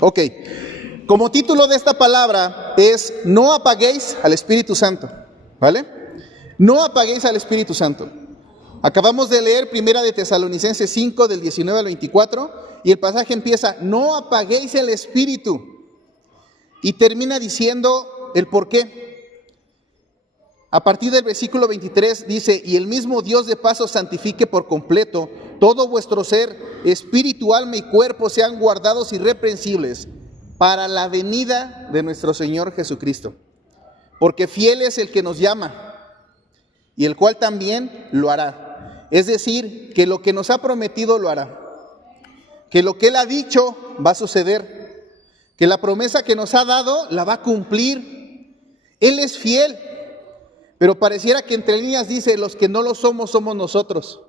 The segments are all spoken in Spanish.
Ok, como título de esta palabra es no apaguéis al Espíritu Santo, ¿vale? No apaguéis al Espíritu Santo. Acabamos de leer Primera de Tesalonicenses 5 del 19 al 24 y el pasaje empieza, no apaguéis el Espíritu, y termina diciendo el por qué. A partir del versículo 23 dice, y el mismo Dios de paz os santifique por completo, todo vuestro ser, espíritu, alma y cuerpo sean guardados irreprensibles para la venida de nuestro Señor Jesucristo. Porque fiel es el que nos llama, y el cual también lo hará. Es decir, que lo que nos ha prometido lo hará. Que lo que Él ha dicho va a suceder. Que la promesa que nos ha dado la va a cumplir. Él es fiel. Pero pareciera que entre líneas dice, los que no lo somos, somos nosotros.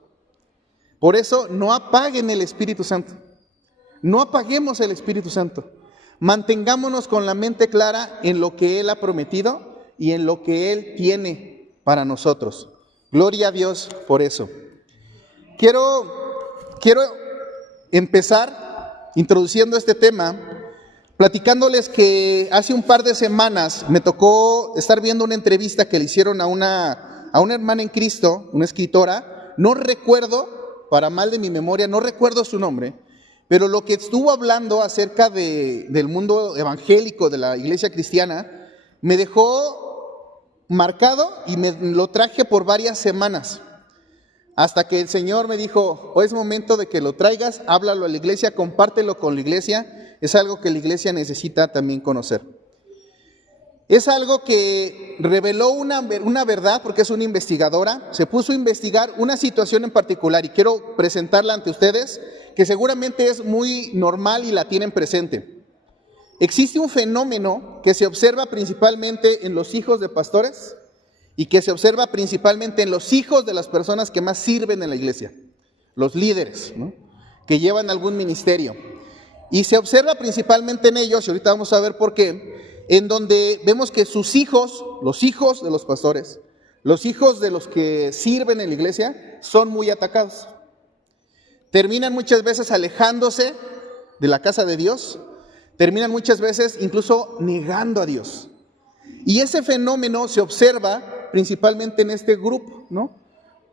Por eso no apaguen el Espíritu Santo. No apaguemos el Espíritu Santo. Mantengámonos con la mente clara en lo que Él ha prometido y en lo que Él tiene para nosotros. Gloria a Dios por eso. Quiero empezar introduciendo este tema, platicándoles que hace un par de semanas me tocó estar viendo una entrevista que le hicieron a una hermana en Cristo, una escritora. No recuerdo, para mal de mi memoria, no recuerdo su nombre, pero lo que estuvo hablando acerca del mundo evangélico, de la iglesia cristiana, me dejó marcado y me lo traje por varias semanas. Hasta que el Señor me dijo, hoy es momento de que lo traigas, háblalo a la iglesia, compártelo con la iglesia. Es algo que la iglesia necesita también conocer. Es algo que reveló una verdad, porque es una investigadora. Se puso a investigar una situación en particular y quiero presentarla ante ustedes, que seguramente es muy normal y la tienen presente. Existe un fenómeno que se observa principalmente en los hijos de pastores y que se observa principalmente en los hijos de las personas que más sirven en la iglesia, los líderes, ¿no?, que llevan algún ministerio. Y se observa principalmente en ellos, y ahorita vamos a ver por qué, en donde vemos que sus hijos, los hijos de los pastores, los hijos de los que sirven en la iglesia, son muy atacados. Terminan muchas veces alejándose de la casa de Dios, terminan muchas veces incluso negando a Dios. Y ese fenómeno se observa principalmente en este grupo, ¿no?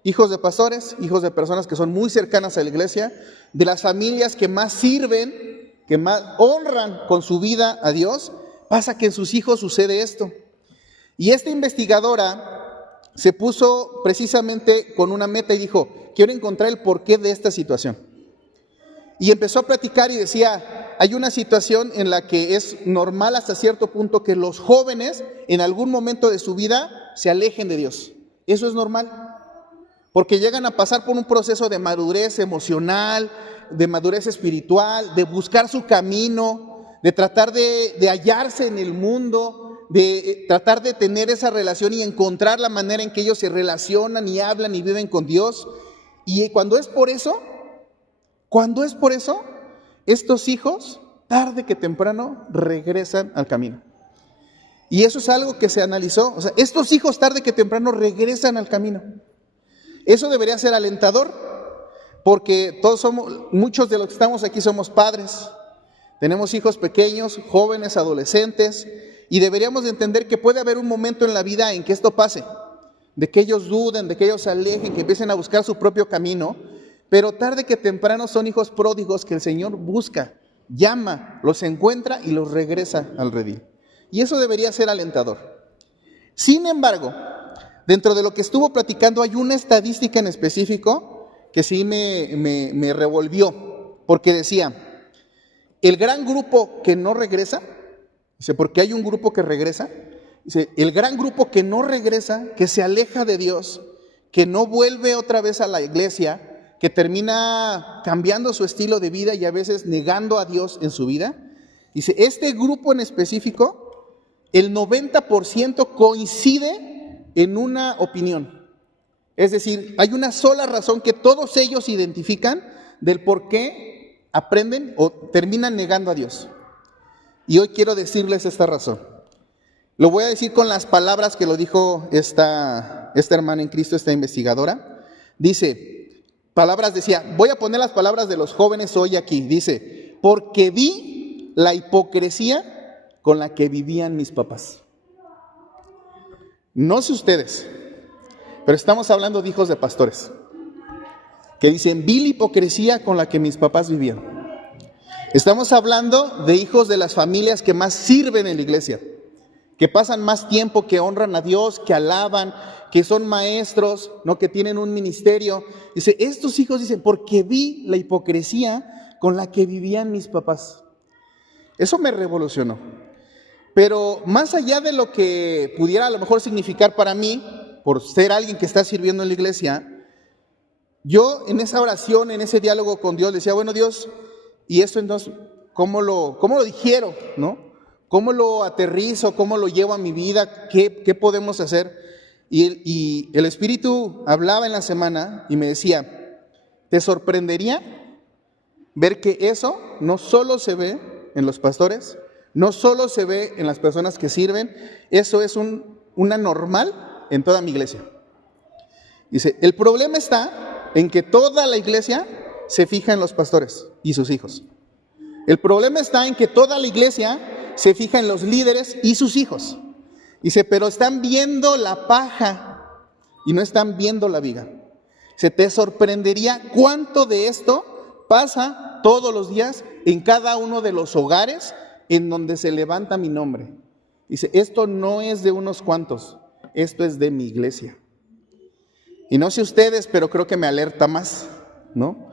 Hijos de pastores, hijos de personas que son muy cercanas a la iglesia, de las familias que más sirven, que más honran con su vida a Dios. Pasa que en sus hijos sucede esto. Y esta investigadora se puso precisamente con una meta y dijo, quiero encontrar el porqué de esta situación. Y empezó a platicar y decía, hay una situación en la que es normal hasta cierto punto que los jóvenes en algún momento de su vida se alejen de Dios. Eso es normal, porque llegan a pasar por un proceso de madurez emocional, de madurez espiritual, de buscar su camino, de tratar de hallarse en el mundo, de tratar de tener esa relación y encontrar la manera en que ellos se relacionan y hablan y viven con Dios. Y cuando es por eso, estos hijos, tarde que temprano, regresan al camino. Y eso es algo que se analizó. O sea, estos hijos tarde que temprano regresan al camino. Eso debería ser alentador, porque muchos de los que estamos aquí somos padres. Tenemos hijos pequeños, jóvenes, adolescentes, y deberíamos de entender que puede haber un momento en la vida en que esto pase, de que ellos duden, de que ellos se alejen, que empiecen a buscar su propio camino, pero tarde que temprano son hijos pródigos que el Señor busca, llama, los encuentra y los regresa al redil. Y eso debería ser alentador. Sin embargo, dentro de lo que estuvo platicando hay una estadística en específico que sí me revolvió, porque decía, el gran grupo que no regresa, dice, porque hay un grupo que regresa, dice, el gran grupo que no regresa, que se aleja de Dios, que no vuelve otra vez a la iglesia, que termina cambiando su estilo de vida y a veces negando a Dios en su vida, dice, este grupo en específico, el 90% coincide en una opinión. Es decir, hay una sola razón que todos ellos identifican del por qué aprenden o terminan negando a Dios. Y hoy quiero decirles esta razón. Lo voy a decir con las palabras que lo dijo esta hermana en Cristo, esta investigadora. Decía, voy a poner las palabras de los jóvenes hoy aquí. Dice, porque vi la hipocresía con la que vivían mis papás. No sé ustedes, pero estamos hablando de hijos de pastores, que dicen, vi la hipocresía con la que mis papás vivían. Estamos hablando de hijos de las familias que más sirven en la iglesia, que pasan más tiempo, que honran a Dios, que alaban, que son maestros, ¿no? Que tienen un ministerio. Dice, estos hijos dicen, porque vi la hipocresía con la que vivían mis papás. Eso me revolucionó. Pero más allá de lo que pudiera a lo mejor significar para mí, por ser alguien que está sirviendo en la iglesia, yo en esa oración, en ese diálogo con Dios, le decía, bueno, Dios, y esto entonces, ¿cómo lo digiero, no? ¿Cómo lo aterrizo? ¿Cómo lo llevo a mi vida? ¿Qué podemos hacer? Y el Espíritu hablaba en la semana y me decía, ¿te sorprendería ver que eso no solo se ve en los pastores, no solo se ve en las personas que sirven, eso es una normal en toda mi iglesia? Dice, el problema está en que toda la iglesia se fija en los pastores y sus hijos. El problema está en que toda la iglesia se fija en los líderes y sus hijos. Dice, pero están viendo la paja y no están viendo la viga. Se te sorprendería cuánto de esto pasa todos los días en cada uno de los hogares en donde se levanta mi nombre. Dice, esto no es de unos cuantos, esto es de mi iglesia. Y no sé ustedes, pero creo que me alerta más, ¿no?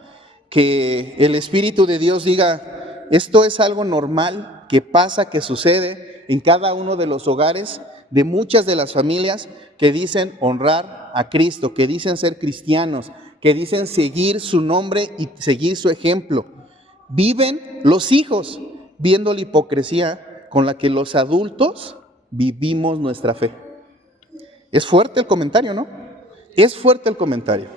Que el Espíritu de Dios diga, esto es algo normal que pasa, que sucede en cada uno de los hogares de muchas de las familias que dicen honrar a Cristo, que dicen ser cristianos, que dicen seguir su nombre y seguir su ejemplo. Viven los hijos viendo la hipocresía con la que los adultos vivimos nuestra fe. Es fuerte el comentario, ¿no? Es fuerte el comentario.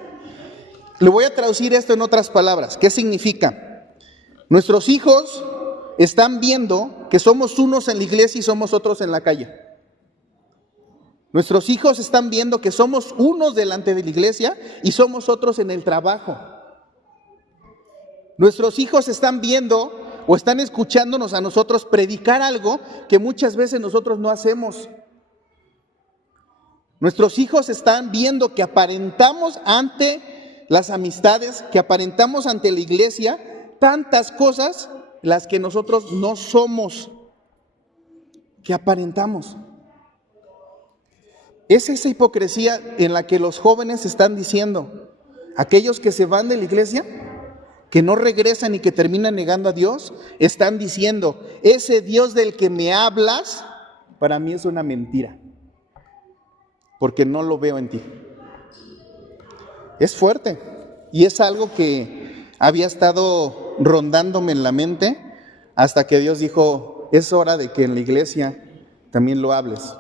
Le voy a traducir esto en otras palabras. ¿Qué significa? Nuestros hijos están viendo que somos unos en la iglesia y somos otros en la calle. Nuestros hijos están viendo que somos unos delante de la iglesia y somos otros en el trabajo. Nuestros hijos están viendo o están escuchándonos a nosotros predicar algo que muchas veces nosotros no hacemos. Nuestros hijos están viendo que aparentamos ante las amistades, que aparentamos ante la iglesia tantas cosas las que nosotros no somos, que aparentamos. Es esa hipocresía en la que los jóvenes están diciendo, aquellos que se van de la iglesia, que no regresan y que terminan negando a Dios, están diciendo, ese Dios del que me hablas, para mí es una mentira, porque no lo veo en ti. Es fuerte y es algo que había estado rondándome en la mente hasta que Dios dijo, es hora de que en la iglesia también lo hables.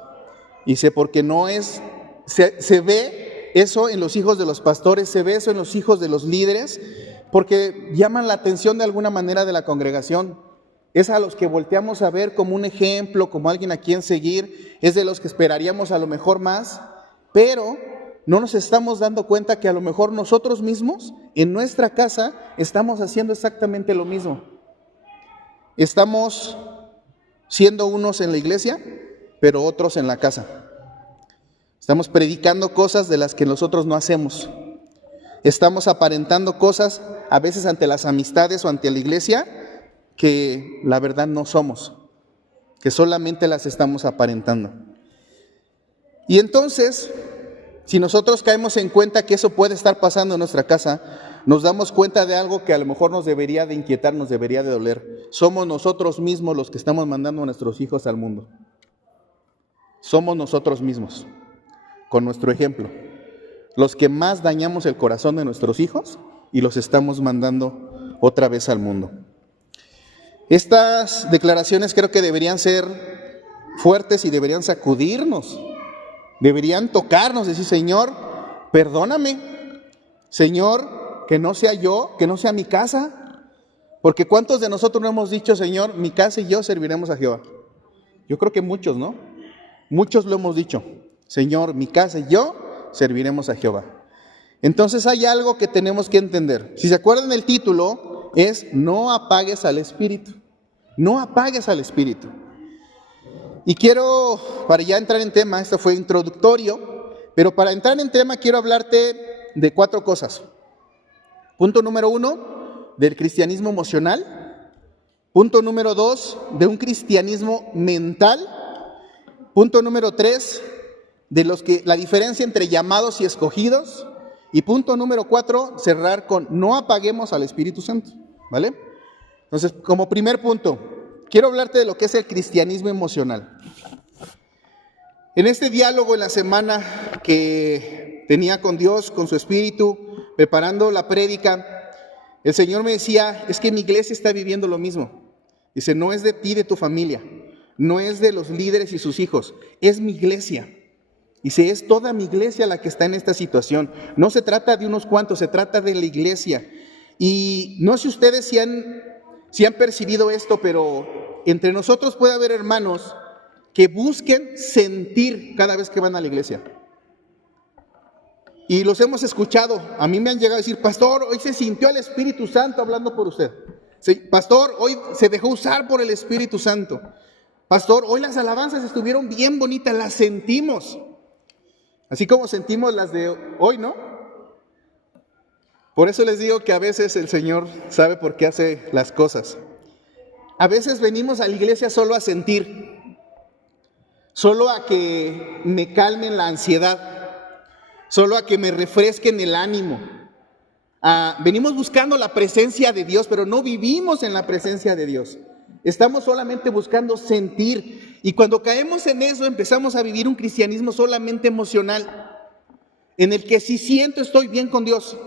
Y sé, porque no es, se ve eso en los hijos de los pastores, se ve eso en los hijos de los líderes, porque llaman la atención de alguna manera de la congregación. Es a los que volteamos a ver como un ejemplo, como alguien a quien seguir, es de los que esperaríamos a lo mejor más, pero no nos estamos dando cuenta que a lo mejor nosotros mismos en nuestra casa estamos haciendo exactamente lo mismo. Estamos siendo unos en la iglesia, pero otros en la casa. Estamos predicando cosas de las que nosotros no hacemos. Estamos aparentando cosas a veces ante las amistades o ante la iglesia que la verdad no somos, que solamente las estamos aparentando. Y entonces, si nosotros caemos en cuenta que eso puede estar pasando en nuestra casa, nos damos cuenta de algo que a lo mejor nos debería de inquietar, nos debería de doler. Somos nosotros mismos los que estamos mandando a nuestros hijos al mundo. Somos nosotros mismos, con nuestro ejemplo, los que más dañamos el corazón de nuestros hijos y los estamos mandando otra vez al mundo. Estas declaraciones creo que deberían ser fuertes y deberían sacudirnos. Deberían tocarnos, decir, Señor, perdóname. Señor, que no sea yo, que no sea mi casa. Porque ¿cuántos de nosotros no hemos dicho, Señor, mi casa y yo serviremos a Jehová? Yo creo que muchos, ¿no? Muchos lo hemos dicho. Señor, mi casa y yo serviremos a Jehová. Entonces hay algo que tenemos que entender. Si se acuerdan, el título es No apagues al Espíritu. No apagues al Espíritu. Y quiero, para ya entrar en tema, esto fue introductorio, pero para entrar en tema quiero hablarte de 4 cosas. Punto número 1, del cristianismo emocional. Punto número 2, de un cristianismo mental. Punto número 3, de la diferencia entre llamados y escogidos. Y punto número 4, cerrar con no apaguemos al Espíritu Santo, ¿vale? Entonces, como primer punto, quiero hablarte de lo que es el cristianismo emocional. En este diálogo en la semana que tenía con Dios, con su Espíritu, preparando la prédica, el Señor me decía, es que mi iglesia está viviendo lo mismo. Dice, no es de ti, de tu familia, no es de los líderes y sus hijos, es mi iglesia. Dice, es toda mi iglesia la que está en esta situación. No se trata de unos cuantos, se trata de la iglesia. Y no sé ustedes si han percibido esto, pero entre nosotros puede haber hermanos que busquen sentir cada vez que van a la iglesia. Y los hemos escuchado. A mí me han llegado a decir, pastor, hoy se sintió el Espíritu Santo hablando por usted. Sí, pastor, hoy se dejó usar por el Espíritu Santo. Pastor, hoy las alabanzas estuvieron bien bonitas, las sentimos. Así como sentimos las de hoy, ¿no? Por eso les digo que a veces el Señor sabe por qué hace las cosas. A veces venimos a la iglesia solo a sentir, solo a que me calmen la ansiedad, solo a que me refresquen el ánimo. Venimos buscando la presencia de Dios, pero no vivimos en la presencia de Dios. Estamos solamente buscando sentir. Y cuando caemos en eso, empezamos a vivir un cristianismo solamente emocional, en el que si siento, estoy bien con Dios.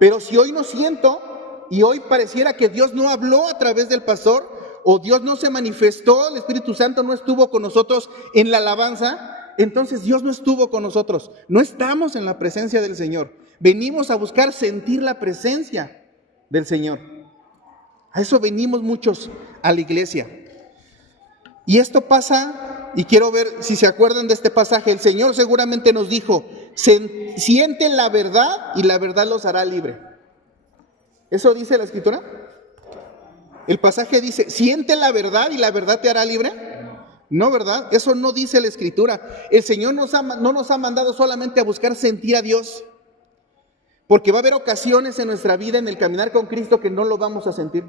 Pero si hoy no siento, y hoy pareciera que Dios no habló a través del pastor, o Dios no se manifestó, el Espíritu Santo no estuvo con nosotros en la alabanza, entonces Dios no estuvo con nosotros. No estamos en la presencia del Señor. Venimos a buscar sentir la presencia del Señor. A eso venimos muchos a la iglesia. Y esto pasa, y quiero ver si se acuerdan de este pasaje. El Señor seguramente nos dijo, sienten la verdad y la verdad los hará libre. ¿Eso dice la Escritura? El pasaje dice, siente la verdad y la verdad te hará libre. No, ¿verdad? Eso no dice la Escritura. El Señor no nos ha mandado solamente a buscar sentir a Dios, porque va a haber ocasiones en nuestra vida, en el caminar con Cristo, que no lo vamos a sentir.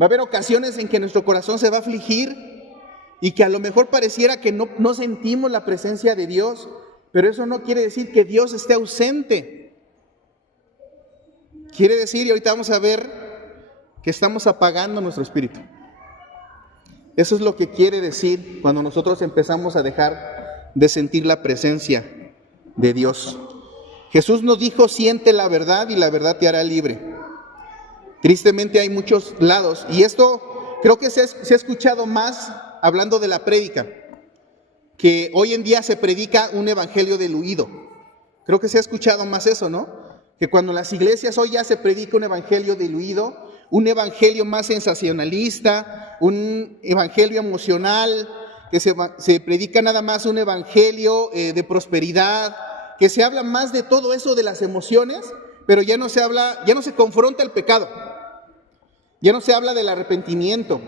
Va a haber ocasiones en que nuestro corazón se va a afligir y que a lo mejor pareciera que no sentimos la presencia de Dios, pero eso no quiere decir que Dios esté ausente. Quiere decir, y ahorita vamos a ver, que estamos apagando nuestro espíritu. Eso es lo que quiere decir cuando nosotros empezamos a dejar de sentir la presencia de Dios. Jesús nos dijo, siente la verdad y la verdad te hará libre. Tristemente hay muchos lados, y esto creo que se ha escuchado más hablando de la prédica, que hoy en día se predica un evangelio diluido. Creo que se ha escuchado más eso, ¿no? Que cuando en las iglesias hoy ya se predica un evangelio diluido, un evangelio más sensacionalista, un evangelio emocional, que se predica nada más un evangelio de prosperidad, que se habla más de todo eso de las emociones, pero ya no se confronta el pecado, ya no se habla del arrepentimiento,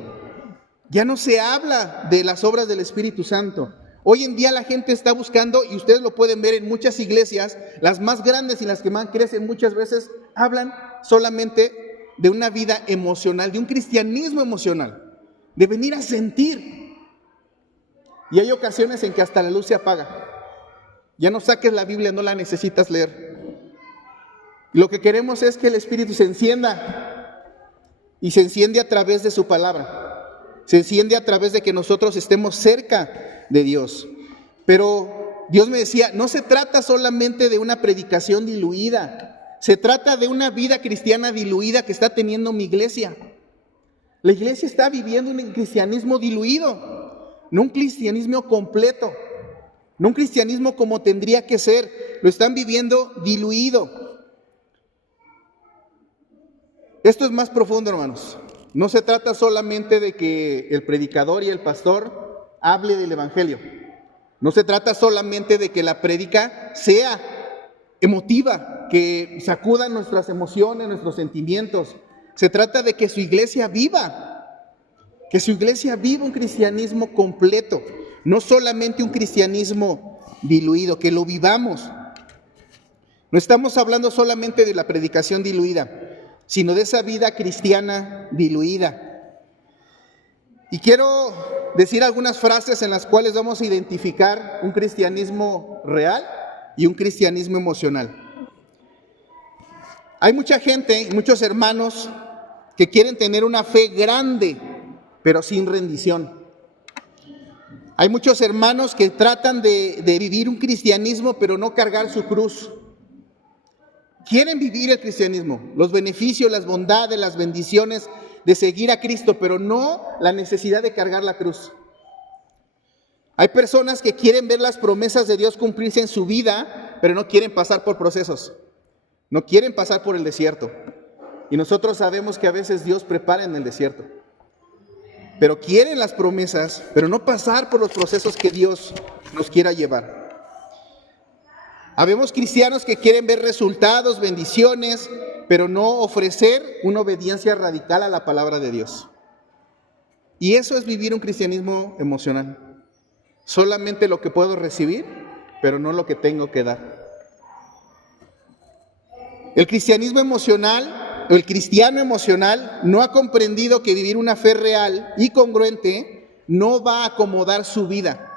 ya no se habla de las obras del Espíritu Santo. Hoy en día la gente está buscando, y ustedes lo pueden ver en muchas iglesias, las más grandes y las que más crecen, muchas veces hablan solamente de una vida emocional, de un cristianismo emocional, de venir a sentir. Y hay ocasiones en que hasta la luz se apaga. Ya no saques la Biblia, no la necesitas leer. Lo que queremos es que el Espíritu se encienda, y se enciende a través de su palabra, se enciende a través de que nosotros estemos cerca de Dios. Pero Dios me decía, no se trata solamente de una predicación diluida, se trata de una vida cristiana diluida que está teniendo mi iglesia. La iglesia está viviendo un cristianismo diluido, no un cristianismo completo, no un cristianismo como tendría que ser, lo están viviendo diluido. Esto es más profundo, hermanos. No se trata solamente de que el predicador y el pastor hable del evangelio. No se trata solamente de que la prédica sea emotiva, que sacuda nuestras emociones, nuestros sentimientos. Se trata de que su iglesia viva un cristianismo completo, no solamente un cristianismo diluido, que lo vivamos. No estamos hablando solamente de la predicación diluida, sino de esa vida cristiana diluida. Y quiero decir algunas frases en las cuales vamos a identificar un cristianismo real y un cristianismo emocional. Hay mucha gente, muchos hermanos que quieren tener una fe grande, pero sin rendición. Hay muchos hermanos que tratan de vivir un cristianismo, pero no cargar su cruz. Quieren vivir el cristianismo, los beneficios, las bondades, las bendiciones de seguir a Cristo, pero no la necesidad de cargar la cruz. Hay personas que quieren ver las promesas de Dios cumplirse en su vida, pero no quieren pasar por procesos. No quieren pasar por el desierto. Y nosotros sabemos que a veces Dios prepara en el desierto. Pero quieren las promesas, pero no pasar por los procesos que Dios nos quiera llevar. Habemos cristianos que quieren ver resultados, bendiciones, pero no ofrecer una obediencia radical a la palabra de Dios. Y eso es vivir un cristianismo emocional. Solamente lo que puedo recibir, pero no lo que tengo que dar. El cristianismo emocional, o el cristiano emocional, no ha comprendido que vivir una fe real y congruente no va a acomodar su vida.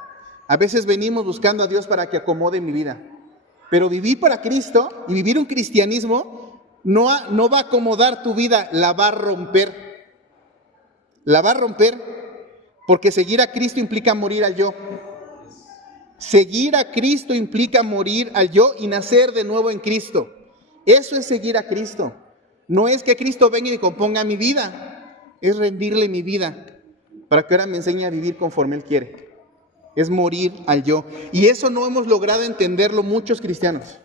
A veces venimos buscando a Dios para que acomode mi vida. Pero vivir para Cristo y vivir un cristianismo no va a acomodar tu vida, la va a romper. La va a romper porque seguir a Cristo implica morir al yo. Seguir a Cristo implica morir al yo y nacer de nuevo en Cristo. Eso es seguir a Cristo. No es que Cristo venga y componga mi vida, es rendirle mi vida para que ahora me enseñe a vivir conforme Él quiere. Es morir al yo. Y eso no hemos logrado entenderlo muchos cristianos.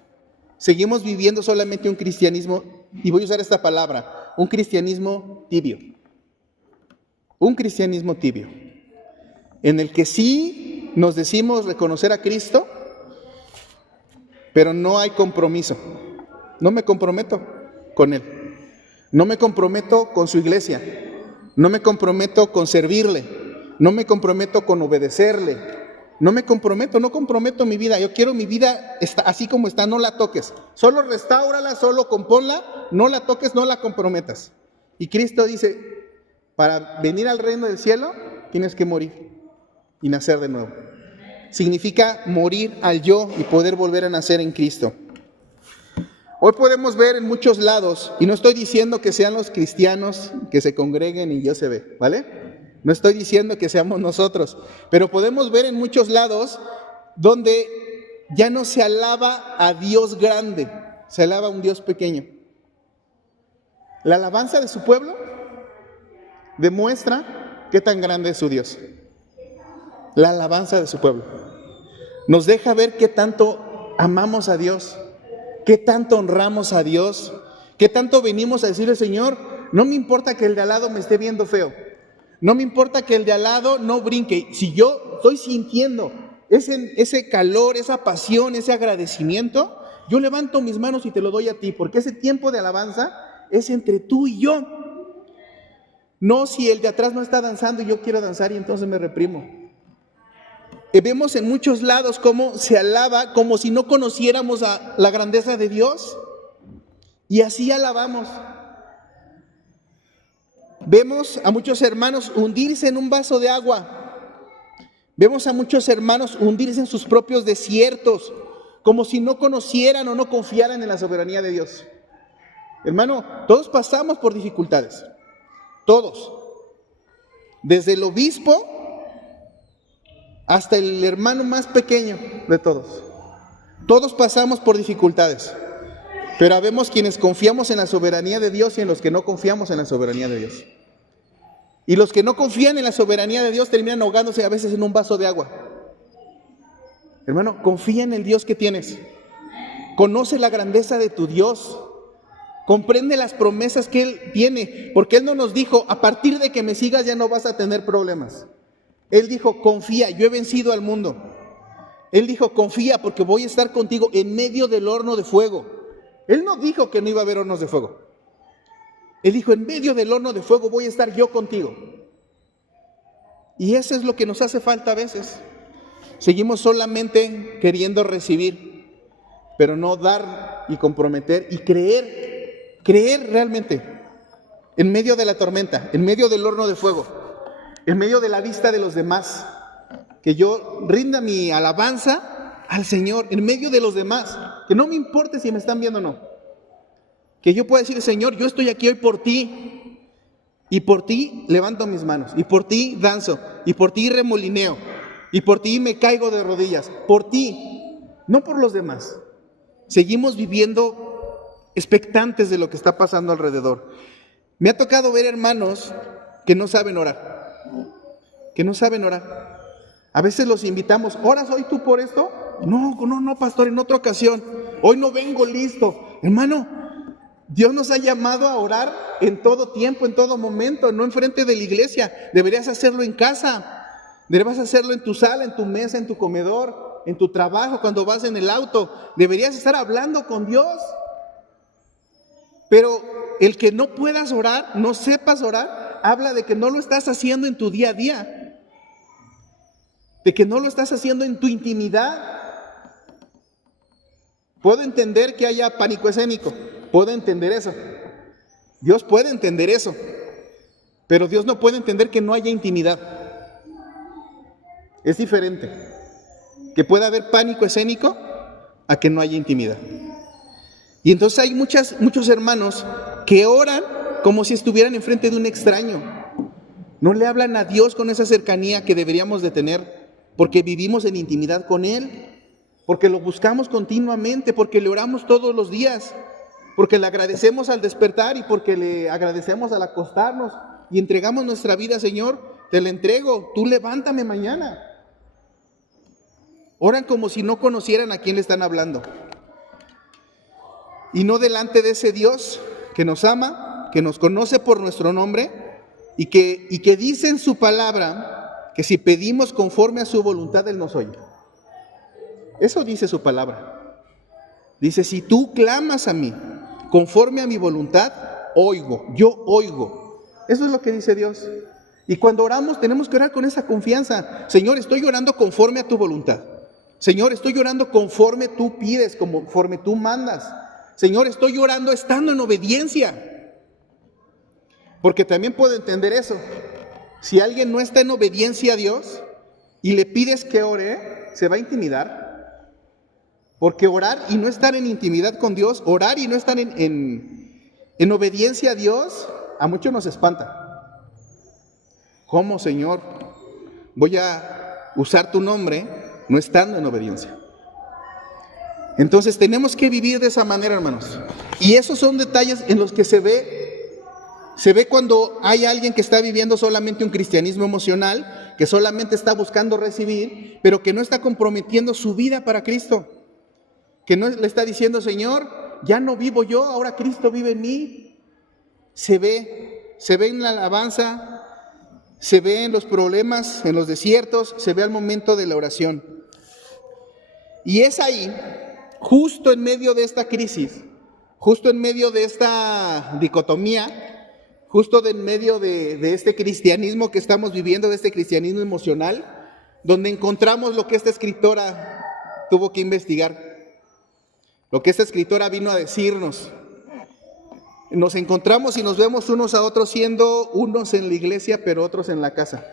Seguimos viviendo solamente un cristianismo, y voy a usar esta palabra, un cristianismo tibio. Un cristianismo tibio, en el que sí nos decimos reconocer a Cristo, pero no hay compromiso. No me comprometo con Él. No me comprometo con su iglesia. No me comprometo con servirle. No me comprometo con obedecerle. No comprometo mi vida. Yo quiero mi vida así como está, no la toques. Solo restáurala, solo compónla, no la toques, no la comprometas. Y Cristo dice, para venir al reino del cielo, tienes que morir y nacer de nuevo. Significa morir al yo y poder volver a nacer en Cristo. Hoy podemos ver en muchos lados, y no estoy diciendo que sean los cristianos que se congreguen y Dios se ve, ¿vale? No estoy diciendo que seamos nosotros, pero podemos ver en muchos lados donde ya no se alaba a Dios grande, se alaba a un Dios pequeño. La alabanza de su pueblo demuestra qué tan grande es su Dios. La alabanza de su pueblo nos deja ver qué tanto amamos a Dios, qué tanto honramos a Dios, qué tanto venimos a decirle, Señor, no me importa que el de al lado me esté viendo feo. No me importa que el de al lado no brinque. Si yo estoy sintiendo ese calor, esa pasión, ese agradecimiento, yo levanto mis manos y te lo doy a ti, porque ese tiempo de alabanza es entre tú y yo. No si el de atrás no está danzando y yo quiero danzar y entonces me reprimo. Vemos en muchos lados cómo se alaba como si no conociéramos a la grandeza de Dios, y así alabamos. Vemos a muchos hermanos hundirse en un vaso de agua. Vemos a muchos hermanos hundirse en sus propios desiertos, como si no conocieran o no confiaran en la soberanía de Dios. Hermano, todos pasamos por dificultades. Todos. Desde el obispo hasta el hermano más pequeño de todos. Todos pasamos por dificultades. Pero habemos quienes confiamos en la soberanía de Dios y en los que no confiamos en la soberanía de Dios. Y los que no confían en la soberanía de Dios terminan ahogándose a veces en un vaso de agua. Hermano, confía en el Dios que tienes. Conoce la grandeza de tu Dios. Comprende las promesas que Él tiene. Porque Él no nos dijo, a partir de que me sigas ya no vas a tener problemas. Él dijo, confía, yo he vencido al mundo. Él dijo, confía porque voy a estar contigo en medio del horno de fuego. Él no dijo que no iba a haber hornos de fuego. Él dijo, en medio del horno de fuego voy a estar yo contigo. Y eso es lo que nos hace falta a veces. Seguimos solamente queriendo recibir, pero no dar y comprometer y creer realmente, en medio de la tormenta, en medio del horno de fuego, en medio de la vista de los demás, que yo rinda mi alabanza al Señor, en medio de los demás, que no me importe si me están viendo o no. Que yo pueda decir, Señor, yo estoy aquí hoy por ti, y por ti levanto mis manos, y por ti danzo, y por ti remolineo, y por ti me caigo de rodillas, por ti, no por los demás. Seguimos viviendo expectantes de lo que está pasando alrededor. Me ha tocado ver hermanos que no saben orar, A veces los invitamos, ¿oras hoy tú por esto? No, pastor, en otra ocasión. Hoy no vengo listo. Hermano, Dios nos ha llamado a orar en todo tiempo, en todo momento, no enfrente de la iglesia. Deberías hacerlo en casa, deberías hacerlo en tu sala, en tu mesa, en tu comedor, en tu trabajo, cuando vas en el auto. Deberías estar hablando con Dios. Pero el que no puedas orar, no sepas orar, habla de que no lo estás haciendo en tu día a día, de que no lo estás haciendo en tu intimidad. Puedo entender que haya pánico escénico, puedo entender eso. Dios puede entender eso, pero Dios no puede entender que no haya intimidad. Es diferente que pueda haber pánico escénico a que no haya intimidad. Y entonces hay muchos hermanos que oran como si estuvieran enfrente de un extraño. No le hablan a Dios con esa cercanía que deberíamos de tener, porque vivimos en intimidad con Él, porque lo buscamos continuamente, porque le oramos todos los días, porque le agradecemos al despertar y porque le agradecemos al acostarnos y entregamos nuestra vida. Señor, te la entrego, tú levántame mañana. Oran como si no conocieran a quién le están hablando, y no delante de ese Dios que nos ama, que nos conoce por nuestro nombre y que dice en su palabra que si pedimos conforme a su voluntad, Él nos oye. Eso dice su palabra. Dice, si tú clamas a mí conforme a mi voluntad, yo oigo. Eso es lo que dice Dios. Y cuando oramos tenemos que orar con esa confianza. Señor, estoy orando conforme a tu voluntad. Señor, estoy orando conforme tú pides, conforme tú mandas. Señor, estoy orando estando en obediencia. Porque también puedo entender eso. Si alguien no está en obediencia a Dios y le pides que ore, se va a intimidar. Porque orar y no estar en intimidad con Dios, orar y no estar en obediencia a Dios, a muchos nos espanta. ¿Cómo, Señor? Voy a usar tu nombre no estando en obediencia. Entonces tenemos que vivir de esa manera, hermanos. Y esos son detalles en los que se ve cuando hay alguien que está viviendo solamente un cristianismo emocional, que solamente está buscando recibir, pero que no está comprometiendo su vida para Cristo. Que no le está diciendo, Señor, ya no vivo yo, ahora Cristo vive en mí. Se ve en la alabanza, se ve en los problemas, en los desiertos, se ve al momento de la oración. Y es ahí, justo en medio de esta crisis, justo en medio de esta dicotomía, justo en medio de este cristianismo que estamos viviendo, de este cristianismo emocional, donde encontramos lo que esta escritora tuvo que investigar. Lo que esta escritora vino a decirnos. Nos encontramos y nos vemos unos a otros siendo unos en la iglesia, pero otros en la casa.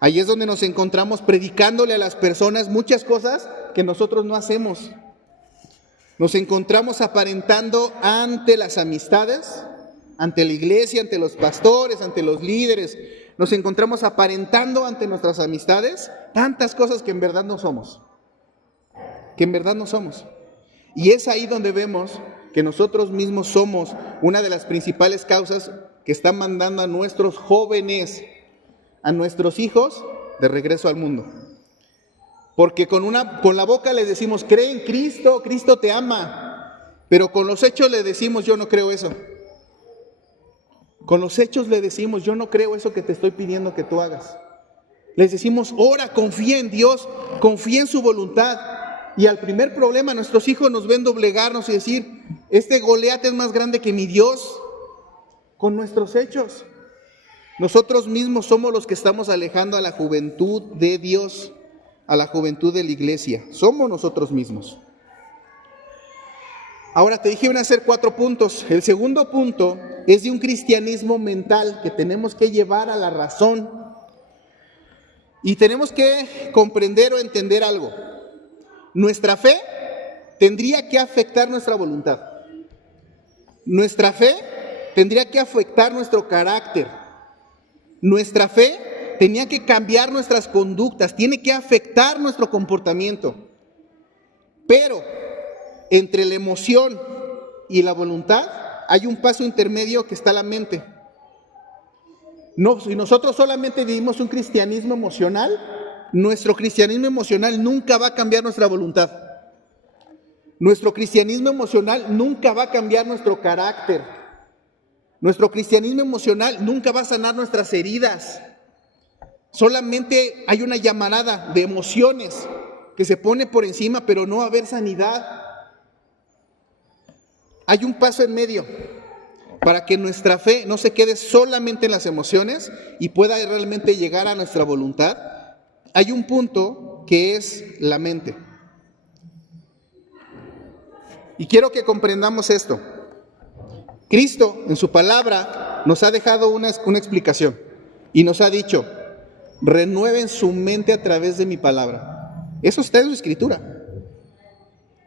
Ahí es donde nos encontramos predicándole a las personas muchas cosas que nosotros no hacemos. Nos encontramos aparentando ante las amistades, ante la iglesia, ante los pastores, ante los líderes. Nos encontramos aparentando ante nuestras amistades tantas cosas que en verdad no somos. Y es ahí donde vemos que nosotros mismos somos una de las principales causas que están mandando a nuestros jóvenes, a nuestros hijos, de regreso al mundo. Porque con la boca le decimos, cree en Cristo, Cristo te ama. Pero con los hechos le decimos, yo no creo eso. Con los hechos le decimos, yo no creo eso que te estoy pidiendo que tú hagas. Les decimos, ora, confía en Dios, confía en su voluntad. Y al primer problema nuestros hijos nos ven doblegarnos y decir, este Goliat es más grande que mi Dios. con nuestros hechos. Nosotros mismos somos los que estamos alejando a la juventud de Dios, a la juventud de la iglesia. Somos nosotros mismos. Ahora te dije, van a ser 4 puntos. El segundo punto es de un cristianismo mental que tenemos que llevar a la razón. Y tenemos que comprender o entender algo. Nuestra fe tendría que afectar nuestra voluntad. Nuestra fe tendría que afectar nuestro carácter. Nuestra fe tenía que cambiar nuestras conductas, tiene que afectar nuestro comportamiento. Pero entre la emoción y la voluntad hay un paso intermedio que está la mente. No, si nosotros solamente vivimos un cristianismo emocional, nuestro cristianismo emocional nunca va a cambiar nuestra voluntad. Nuestro cristianismo emocional nunca va a cambiar nuestro carácter. Nuestro cristianismo emocional nunca va a sanar nuestras heridas. Solamente hay una llamarada de emociones que se pone por encima, pero no va a haber sanidad. Hay un paso en medio para que nuestra fe no se quede solamente en las emociones y pueda realmente llegar a nuestra voluntad. Hay un punto que es la mente. Y quiero que comprendamos esto. Cristo en su palabra nos ha dejado una explicación y nos ha dicho: renueven su mente a través de mi palabra. Eso está en su escritura.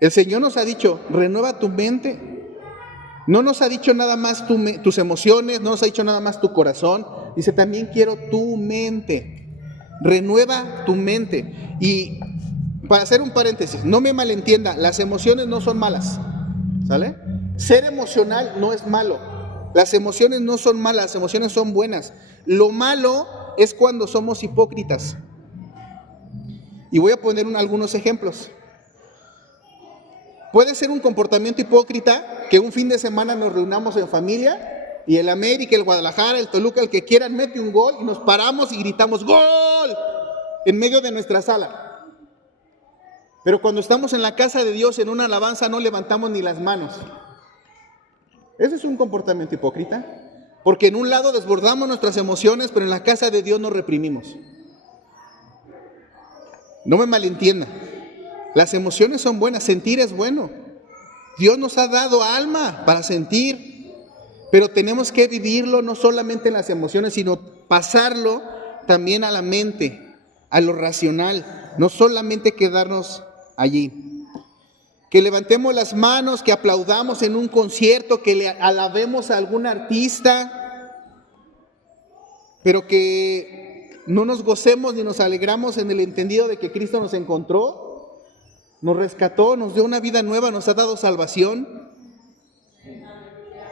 El Señor nos ha dicho: renueva tu mente. No nos ha dicho nada más tus emociones, no nos ha dicho nada más tu corazón. Dice: también quiero tu mente. Renueva tu mente. Y para hacer un paréntesis, no me malentienda, las emociones no son malas, ¿sale? Ser emocional no es malo. Las emociones no son malas, las emociones son buenas. Lo malo es cuando somos hipócritas. Y voy a poner algunos ejemplos. Puede ser un comportamiento hipócrita que un fin de semana nos reunamos en familia y el América, el Guadalajara, el Toluca, el que quieran, mete un gol y nos paramos y gritamos ¡gol! En medio de nuestra sala. Pero cuando estamos en la casa de Dios en una alabanza no levantamos ni las manos. Ese es un comportamiento hipócrita, porque en un lado desbordamos nuestras emociones, pero en la casa de Dios nos reprimimos. No me malentienda. Las emociones son buenas, sentir es bueno. Dios nos ha dado alma para sentir, pero tenemos que vivirlo no solamente en las emociones, sino pasarlo también a la mente, a lo racional, no solamente quedarnos allí. Que levantemos las manos, que aplaudamos en un concierto, que le alabemos a algún artista, pero que no nos gocemos ni nos alegramos en el entendido de que Cristo nos encontró, nos rescató, nos dio una vida nueva, nos ha dado salvación.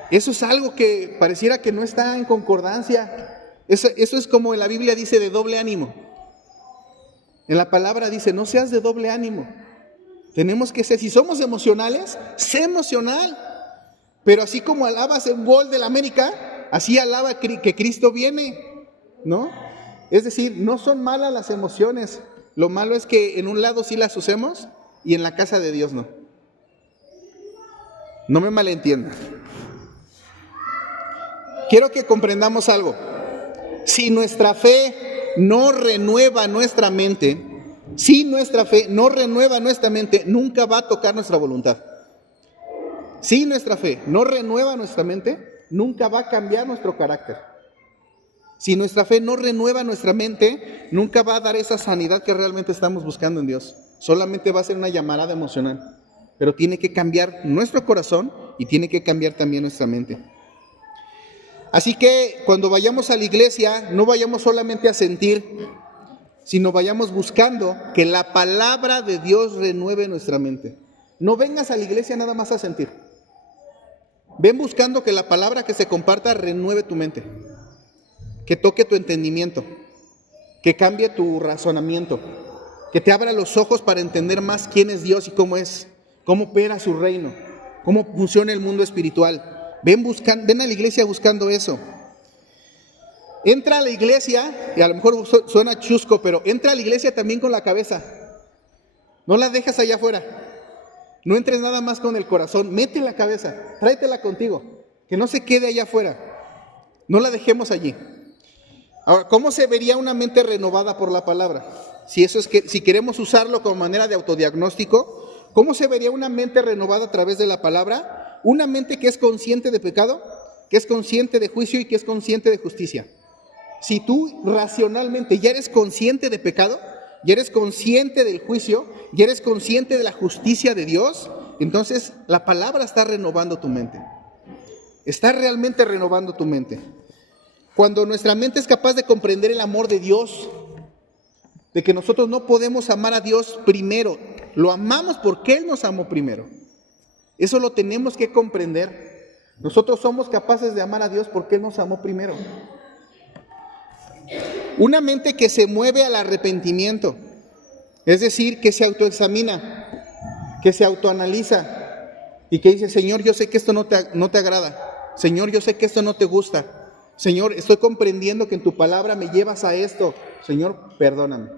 Eso es algo que pareciera que no está en concordancia. Eso es como en la Biblia dice, de doble ánimo. En la palabra dice: no seas de doble ánimo. Tenemos que ser, si somos emocionales, sé emocional. Pero así como alabas el gol del América, así alaba que Cristo viene, ¿no? Es decir, no son malas las emociones. Lo malo es que en un lado sí las usemos y en la casa de Dios no. No me malentiendan. Quiero que comprendamos algo. Si nuestra fe no renueva nuestra mente, si nuestra fe no renueva nuestra mente, nunca va a tocar nuestra voluntad. Si nuestra fe no renueva nuestra mente, nunca va a cambiar nuestro carácter. Si nuestra fe no renueva nuestra mente, nunca va a dar esa sanidad que realmente estamos buscando en Dios. Solamente va a ser una llamarada emocional. Pero tiene que cambiar nuestro corazón y tiene que cambiar también nuestra mente. Así que cuando vayamos a la iglesia, no vayamos solamente a sentir, sino vayamos buscando que la palabra de Dios renueve nuestra mente. No vengas a la iglesia nada más a sentir. Ven buscando que la palabra que se comparta renueve tu mente, que toque tu entendimiento, que cambie tu razonamiento, que te abra los ojos para entender más quién es Dios y cómo opera su reino, cómo funciona el mundo espiritual. Ven a la iglesia buscando eso. Entra a la iglesia, y a lo mejor suena chusco, pero entra a la iglesia también con la cabeza. No la dejas allá afuera. No entres nada más con el corazón, mete la cabeza, tráetela contigo, que no se quede allá afuera. No la dejemos allí. Ahora, ¿cómo se vería una mente renovada por la palabra? Si queremos usarlo como manera de autodiagnóstico, ¿cómo se vería una mente renovada a través de la palabra? Una mente que es consciente de pecado, que es consciente de juicio y que es consciente de justicia. Si tú racionalmente ya eres consciente de pecado, ya eres consciente del juicio, ya eres consciente de la justicia de Dios, entonces la palabra está renovando tu mente. Está realmente renovando tu mente. Cuando nuestra mente es capaz de comprender el amor de Dios, de que nosotros no podemos amar a Dios primero, lo amamos porque Él nos amó primero. Eso lo tenemos que comprender. Nosotros somos capaces de amar a Dios porque Él nos amó primero. Una mente que se mueve al arrepentimiento, es decir, que se autoexamina, que se autoanaliza y que dice: Señor, yo sé que esto no te agrada. Señor, yo sé que esto no te gusta. Señor, estoy comprendiendo que en tu palabra me llevas a esto. Señor, perdóname.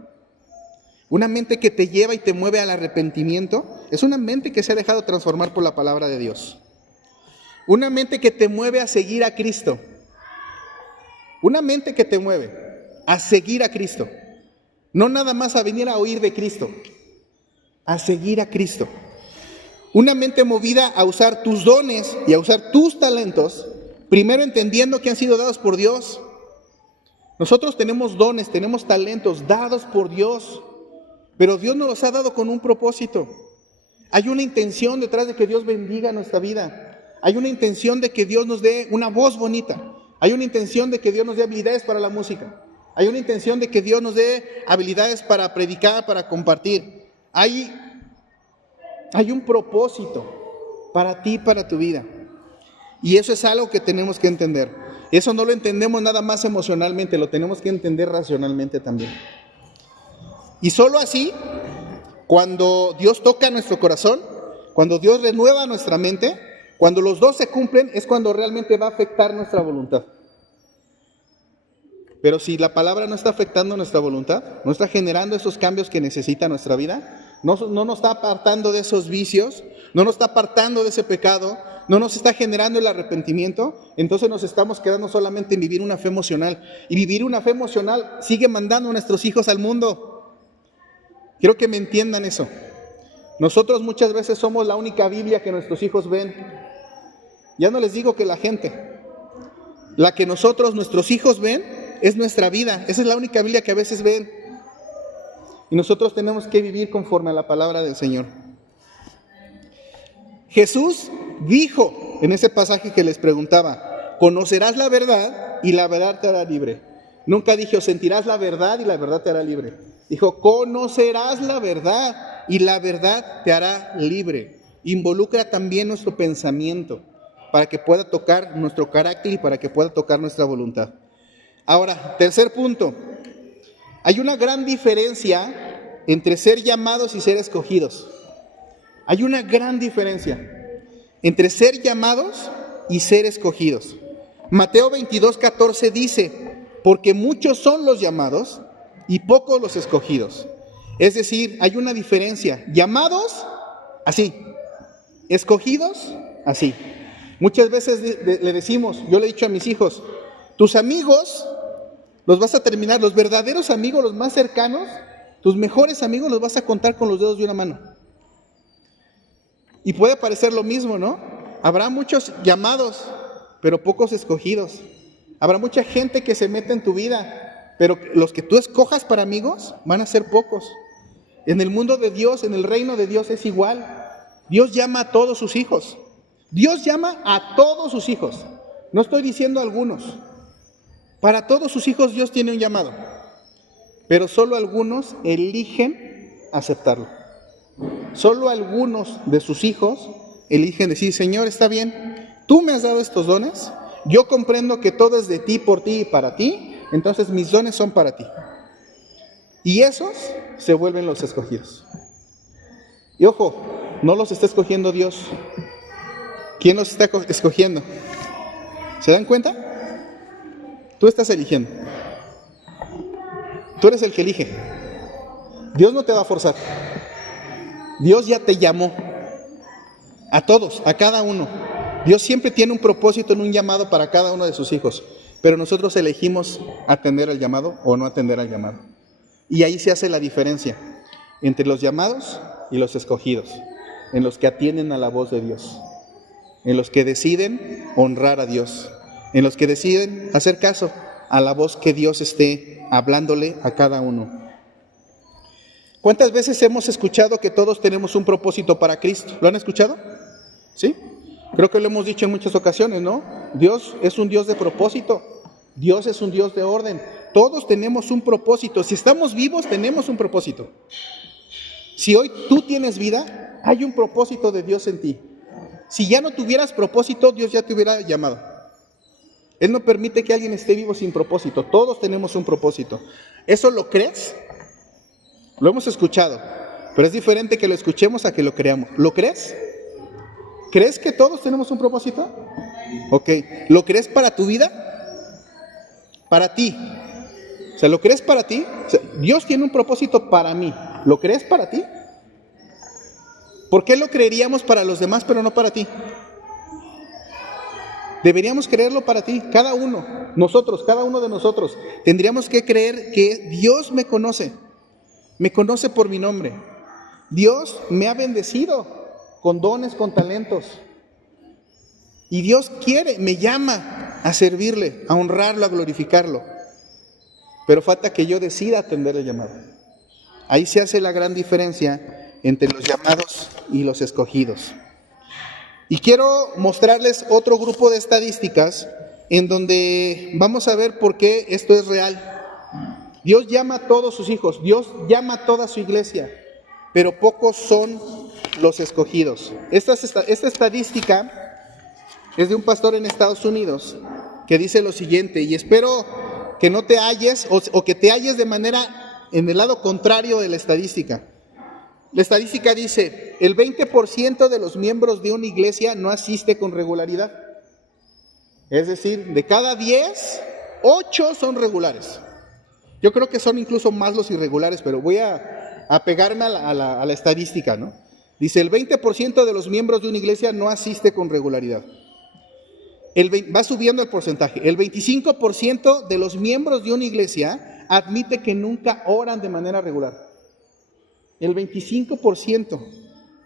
Una mente que te lleva y te mueve al arrepentimiento es una mente que se ha dejado transformar por la palabra de Dios. Una mente que te mueve a seguir a Cristo. Una mente que te mueve a seguir a Cristo. No nada más a venir a oír de Cristo, a seguir a Cristo. Una mente movida a usar tus dones y a usar tus talentos, primero entendiendo que han sido dados por Dios. Nosotros tenemos dones, tenemos talentos dados por Dios, pero Dios nos los ha dado con un propósito. Hay una intención detrás de que Dios bendiga nuestra vida. Hay una intención de que Dios nos dé una voz bonita. Hay una intención de que Dios nos dé habilidades para la música. Hay una intención de que Dios nos dé habilidades para predicar, para compartir. Hay un propósito para ti, para tu vida. Y eso es algo que tenemos que entender. Eso no lo entendemos nada más emocionalmente, lo tenemos que entender racionalmente también. Y solo así, cuando Dios toca nuestro corazón, cuando Dios renueva nuestra mente, cuando los dos se cumplen, es cuando realmente va a afectar nuestra voluntad. Pero si la palabra no está afectando nuestra voluntad, no está generando esos cambios que necesita nuestra vida, no nos está apartando de esos vicios, no nos está apartando de ese pecado, no nos está generando el arrepentimiento, entonces nos estamos quedando solamente en vivir una fe emocional. Y vivir una fe emocional sigue mandando a nuestros hijos al mundo. Quiero que me entiendan eso. Nosotros muchas veces somos la única Biblia que nuestros hijos ven. Ya no les digo que la gente. La que nuestros hijos ven, es nuestra vida. Esa es la única Biblia que a veces ven. Y nosotros tenemos que vivir conforme a la palabra del Señor. Jesús dijo en ese pasaje que les preguntaba: conocerás la verdad y la verdad te hará libre. Nunca dijo: sentirás la verdad y la verdad te hará libre. Dijo: conocerás la verdad y la verdad te hará libre. Involucra también nuestro pensamiento para que pueda tocar nuestro carácter y para que pueda tocar nuestra voluntad. Ahora, tercer punto. Hay una gran diferencia entre ser llamados y ser escogidos. Hay una gran diferencia entre ser llamados y ser escogidos. Mateo 22:14 dice: porque muchos son los llamados y pocos los escogidos. Es decir, hay una diferencia. Llamados, así. Escogidos, así. Muchas veces le decimos, yo le he dicho a mis hijos: tus amigos los vas a terminar, los verdaderos amigos, los más cercanos, tus mejores amigos los vas a contar con los dedos de una mano. Y puede parecer lo mismo, ¿no? Habrá muchos llamados, pero pocos escogidos. Habrá mucha gente que se mete en tu vida, pero los que tú escojas para amigos van a ser pocos. En el mundo de Dios, en el reino de Dios es igual. Dios llama a todos sus hijos. Dios llama a todos sus hijos. No estoy diciendo algunos. Para todos sus hijos Dios tiene un llamado, pero solo algunos eligen aceptarlo. Solo algunos de sus hijos eligen decir: Señor, está bien, tú me has dado estos dones, yo comprendo que todo es de ti, por ti y para ti, entonces mis dones son para ti. Y esos se vuelven los escogidos. Y ojo, no los está escogiendo Dios. ¿Quién los está escogiendo? ¿Se dan cuenta? Tú estás eligiendo. Tú eres el que elige. Dios no te va a forzar. Dios ya te llamó. A todos, a cada uno. Dios siempre tiene un propósito en un llamado para cada uno de sus hijos. pero nosotros elegimos atender al llamado o no atender al llamado. Y ahí se hace la diferencia entre los llamados y los escogidos, en los que atienden a la voz de Dios, en los que deciden honrar a Dios, en los que deciden hacer caso a la voz que Dios esté hablándole a cada uno. ¿Cuántas veces hemos escuchado que todos tenemos un propósito para Cristo? ¿Lo han escuchado? ¿Sí? Creo que lo hemos dicho en muchas ocasiones, ¿no? Dios es un Dios de propósito, Dios es un Dios de orden. Todos tenemos un propósito. Si estamos vivos, tenemos un propósito. Si hoy tú tienes vida, hay un propósito de Dios en ti. Si ya no tuvieras propósito, Dios ya te hubiera llamado. Él no permite que alguien esté vivo sin propósito. Todos tenemos un propósito. ¿Eso lo crees? Lo hemos escuchado, pero es diferente que lo escuchemos a que lo creamos. ¿Lo crees? ¿Crees que todos tenemos un propósito? Ok. ¿Lo crees para tu vida? Para ti. O sea, ¿lo crees para ti? O sea, Dios tiene un propósito para mí. ¿Lo crees para ti? ¿Por qué lo creeríamos para los demás, pero no para ti? Deberíamos creerlo para ti, cada uno, nosotros, cada uno de nosotros. Tendríamos que creer que Dios me conoce por mi nombre. Dios me ha bendecido con dones, con talentos. Y Dios me llama a servirle, a honrarlo, a glorificarlo. Pero falta que yo decida atender el llamado. Ahí se hace la gran diferencia entre los llamados y los escogidos. Y quiero mostrarles otro grupo de estadísticas en donde vamos a ver por qué esto es real. Dios llama a todos sus hijos, Dios llama a toda su iglesia, pero pocos son los escogidos. Esta estadística es de un pastor en Estados Unidos que dice lo siguiente, y espero que no te halles o que te halles de manera en el lado contrario de la estadística. La estadística dice, el 20% de los miembros de una iglesia no asiste con regularidad. Es decir, de cada 10, 8 son regulares. Yo creo que son incluso más los irregulares, pero voy a pegarme a la estadística, ¿no? Dice, el 20% de los miembros de una iglesia no asiste con regularidad. Va subiendo el porcentaje. El 25% de los miembros de una iglesia admite que nunca oran de manera regular. El 25%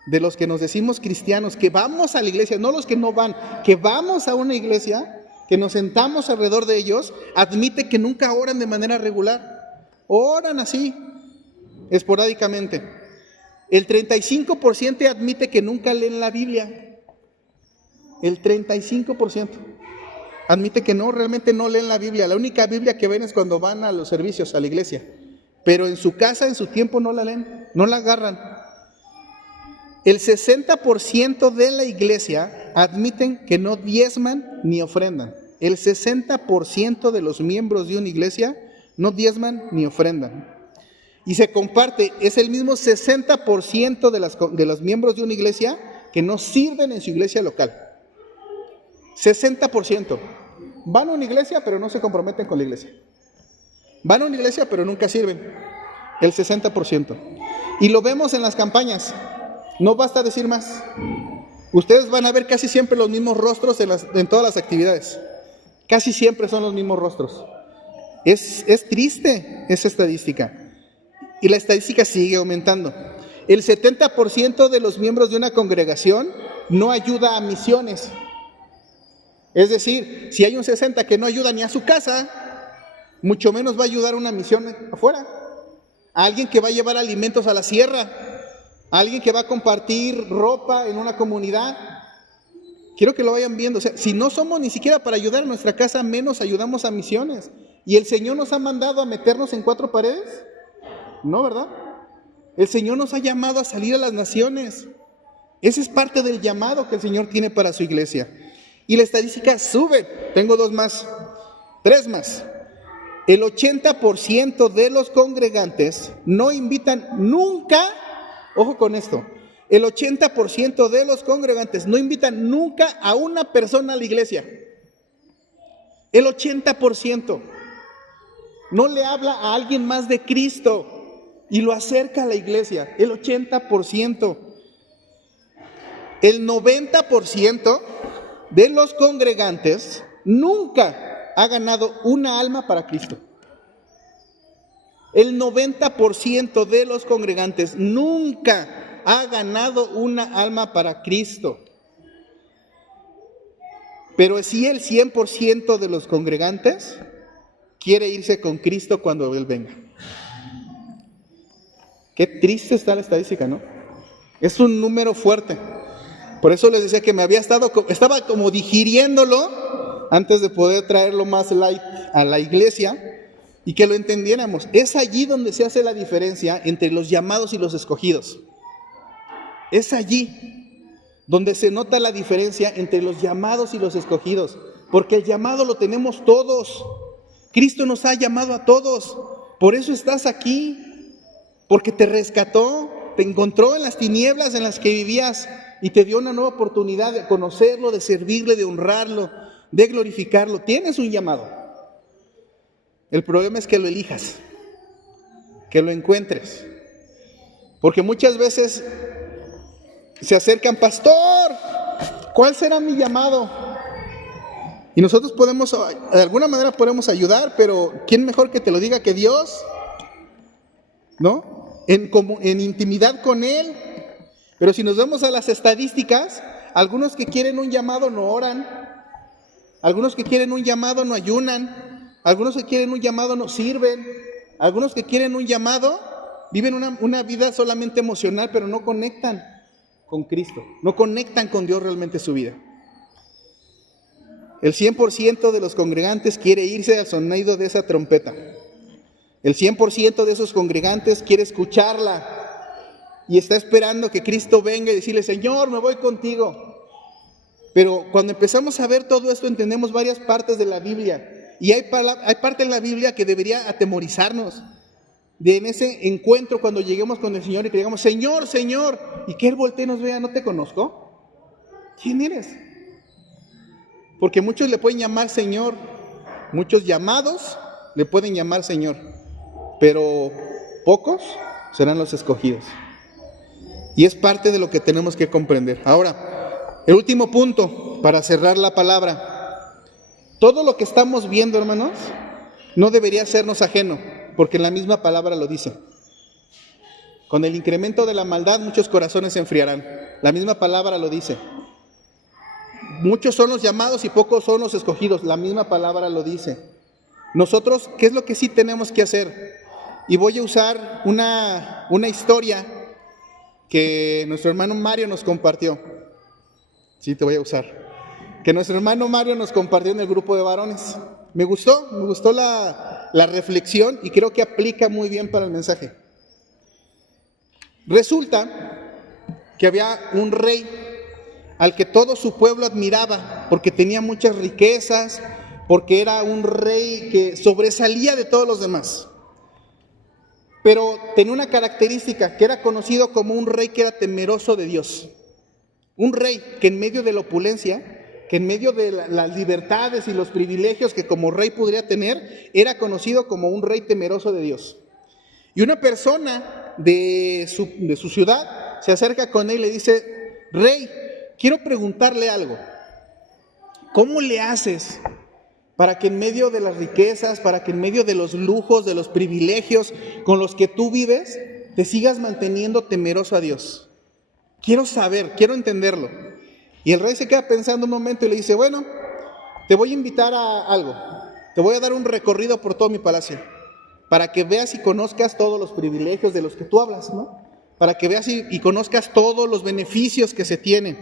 de los que nos decimos cristianos, que vamos a la iglesia, no los que no van, que vamos a una iglesia, que nos sentamos alrededor de ellos, admite que nunca oran de manera regular. Oran así, esporádicamente. El 35% admite que nunca leen la Biblia. El 35% admite que no, realmente no leen la Biblia. La única Biblia que ven es cuando van a los servicios, a la iglesia. Pero en su casa, en su tiempo, no la leen, no la agarran. El 60% de la iglesia admiten que no diezman ni ofrendan. El 60% de los miembros de una iglesia no diezman ni ofrendan. Y se comparte, es el mismo 60% de los miembros de una iglesia que no sirven en su iglesia local. 60%. Van a una iglesia, pero no se comprometen con la iglesia. Van a una iglesia, pero nunca sirven. El 60%. Y lo vemos en las campañas. No basta decir más. Ustedes van a ver casi siempre los mismos rostros en todas las actividades. Casi siempre son los mismos rostros. Es triste esa estadística. Y la estadística sigue aumentando. El 70% de los miembros de una congregación no ayuda a misiones. Es decir, si hay un 60% que no ayuda ni a su casa, mucho menos va a ayudar a una misión afuera. A alguien que va a llevar alimentos a la sierra, a alguien que va a compartir ropa en una comunidad. Quiero que lo vayan viendo. O sea, si no somos ni siquiera para ayudar a nuestra casa, menos ayudamos a misiones. ¿Y el Señor nos ha mandado a meternos en 4 paredes? No, ¿verdad? El Señor nos ha llamado a salir a las naciones. Ese es parte del llamado que el Señor tiene para su iglesia. Y la estadística sube. Tengo 2 más, 3 más. El 80% de los congregantes no invitan nunca, ojo con esto, el 80% de los congregantes no invitan nunca a una persona a la iglesia. El 80% no le habla a alguien más de Cristo y lo acerca a la iglesia. El 80%. El 90% de los congregantes nunca ha ganado una alma para Cristo. El 90% de los congregantes nunca ha ganado una alma para Cristo. Pero sí el 100% de los congregantes quiere irse con Cristo cuando Él venga. Qué triste está la estadística, ¿no? Es un número fuerte. Por eso les decía que estaba como digiriéndolo antes de poder traerlo más light a la iglesia y que lo entendiéramos. Es allí donde se hace la diferencia entre los llamados y los escogidos. Es allí donde se nota la diferencia entre los llamados y los escogidos, porque el llamado lo tenemos todos. Cristo nos ha llamado a todos, por eso estás aquí, porque te rescató, te encontró en las tinieblas en las que vivías y te dio una nueva oportunidad de conocerlo, de servirle, de honrarlo, de glorificarlo. Tienes un llamado. El problema es que lo elijas, que lo encuentres, porque muchas veces se acercan, pastor, ¿cuál será mi llamado? Y nosotros de alguna manera podemos ayudar, pero ¿quién mejor que te lo diga que Dios? ¿No? En intimidad con Él. Pero si nos vamos a las estadísticas, algunos que quieren un llamado no oran, algunos que quieren un llamado no ayunan, algunos que quieren un llamado no sirven, algunos que quieren un llamado viven una vida solamente emocional, pero no conectan con Cristo, no conectan con Dios realmente su vida. El 100% de los congregantes quiere irse al sonido de esa trompeta. El 100% de esos congregantes quiere escucharla y está esperando que Cristo venga y decirle, Señor, me voy contigo. Pero cuando empezamos a ver todo esto, entendemos varias partes de la Biblia. Y hay parte en la Biblia que debería atemorizarnos. De en ese encuentro cuando lleguemos con el Señor y que digamos, Señor, Señor, y que Él voltee y nos vea, ¿no te conozco? ¿Quién eres? Porque muchos le pueden llamar Señor, muchos llamados le pueden llamar Señor, pero pocos serán los escogidos. Y es parte de lo que tenemos que comprender. Ahora, el último punto para cerrar la palabra. Todo lo que estamos viendo, hermanos, no debería sernos ajeno, porque la misma palabra lo dice. Con el incremento de la maldad, muchos corazones se enfriarán. La misma palabra lo dice. Muchos son los llamados y pocos son los escogidos. La misma palabra lo dice. Nosotros, ¿qué es lo que sí tenemos que hacer? Y voy a usar una historia que nuestro hermano Mario nos compartió. Sí, te voy a usar. Que nuestro hermano Mario nos compartió en el grupo de varones. Me gustó la reflexión y creo que aplica muy bien para el mensaje. Resulta que había un rey al que todo su pueblo admiraba porque tenía muchas riquezas, porque era un rey que sobresalía de todos los demás. Pero tenía una característica, que era conocido como un rey que era temeroso de Dios. Un rey que en medio de la opulencia, que en medio de las libertades y los privilegios que como rey podría tener, era conocido como un rey temeroso de Dios. Y una persona de su ciudad se acerca con él y le dice, rey, quiero preguntarle algo. ¿Cómo le haces para que en medio de las riquezas, para que en medio de los lujos, de los privilegios con los que tú vives, te sigas manteniendo temeroso a Dios? Quiero saber, quiero entenderlo. Y el rey se queda pensando un momento y le dice, bueno, te voy a invitar a algo. Te voy a dar un recorrido por todo mi palacio, para que veas y conozcas todos los privilegios de los que tú hablas, ¿no? Para que veas y conozcas todos los beneficios que se tienen.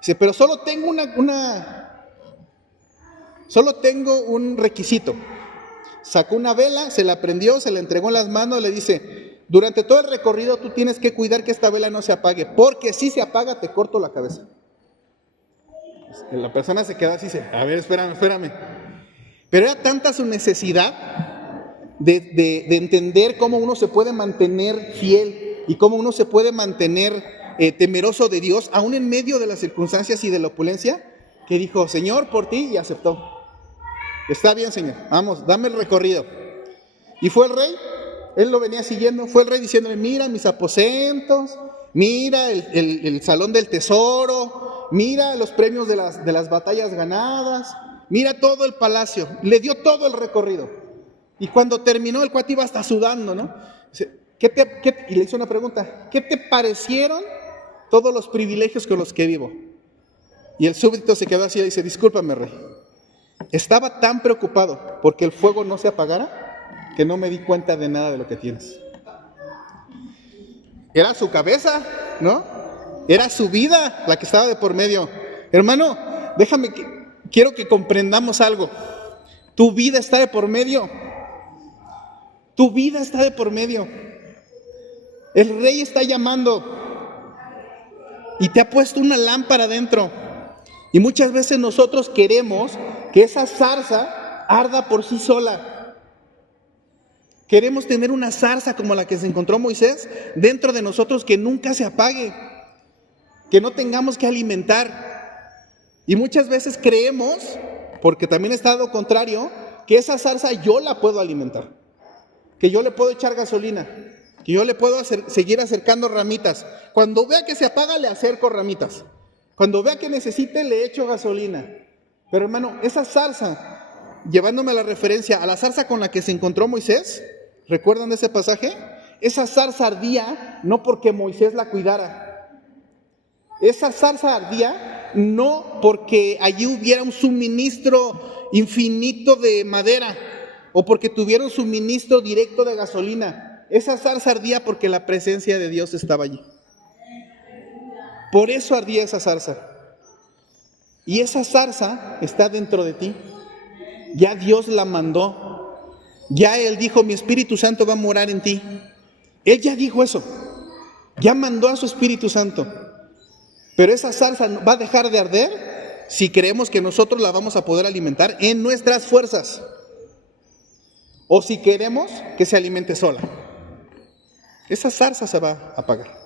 Dice, pero solo tengo un requisito. Sacó una vela, se la prendió, se la entregó en las manos, le dice, durante todo el recorrido tú tienes que cuidar que esta vela no se apague, porque si se apaga te corto la cabeza. La persona se queda así, dice, a ver, espérame. Pero era tanta su necesidad de entender cómo uno se puede mantener fiel y cómo uno se puede mantener temeroso de Dios, aún en medio de las circunstancias y de la opulencia, que dijo, Señor, por ti, y aceptó. Está bien, Señor, vamos, dame el recorrido. Y fue el rey, él lo venía siguiendo, fue el rey diciéndole, mira mis aposentos, mira el salón del tesoro, mira los premios de las batallas ganadas, mira todo el palacio, le dio todo el recorrido. Y cuando terminó, el cuate iba hasta sudando, ¿no? Dice, y le hizo una pregunta, ¿qué te parecieron todos los privilegios con los que vivo? Y el súbdito se quedó así y dice, discúlpame, rey, estaba tan preocupado porque el fuego no se apagara que no me di cuenta de nada de lo que tienes. Era su cabeza, ¿no? Era su vida la que estaba de por medio. Hermano, quiero que comprendamos algo. Tu vida está de por medio. Tu vida está de por medio. El rey está llamando y te ha puesto una lámpara dentro. Y muchas veces nosotros queremos que esa zarza arda por sí sola. Queremos tener una zarza como la que se encontró Moisés dentro de nosotros, que nunca se apague, que no tengamos que alimentar. Y muchas veces creemos, porque también está lo contrario, que esa zarza yo la puedo alimentar, que yo le puedo echar gasolina, que yo le puedo seguir acercando ramitas. Cuando vea que se apaga, le acerco ramitas. Cuando vea que necesite, le echo gasolina. Pero hermano, esa zarza, llevándome a la referencia a la zarza con la que se encontró Moisés, ¿recuerdan de ese pasaje? Esa zarza ardía no porque Moisés la cuidara. Esa zarza ardía no porque allí hubiera un suministro infinito de madera o porque tuviera un suministro directo de gasolina. Esa zarza ardía porque la presencia de Dios estaba allí. Por eso ardía esa zarza. Y esa zarza está dentro de ti. Ya Dios la mandó. Ya Él dijo, mi Espíritu Santo va a morar en ti. Él ya dijo eso. Ya mandó a su Espíritu Santo. Pero esa zarza va a dejar de arder si creemos que nosotros la vamos a poder alimentar en nuestras fuerzas. O si queremos que se alimente sola. Esa zarza se va a apagar.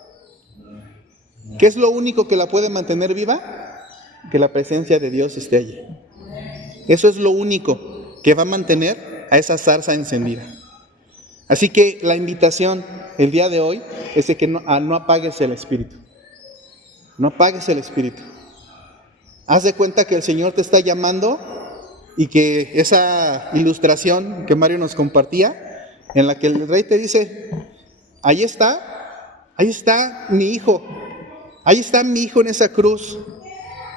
¿Qué es lo único que la puede mantener viva? Que la presencia de Dios esté allí. Eso es lo único que va a mantener a esa zarza encendida. Así que la invitación el día de hoy es de que no apagues el espíritu. No apagues el espíritu. Haz de cuenta que el Señor te está llamando y que esa ilustración que Mario nos compartía, en la que el rey te dice, ahí está mi hijo. Ahí está mi hijo en esa cruz.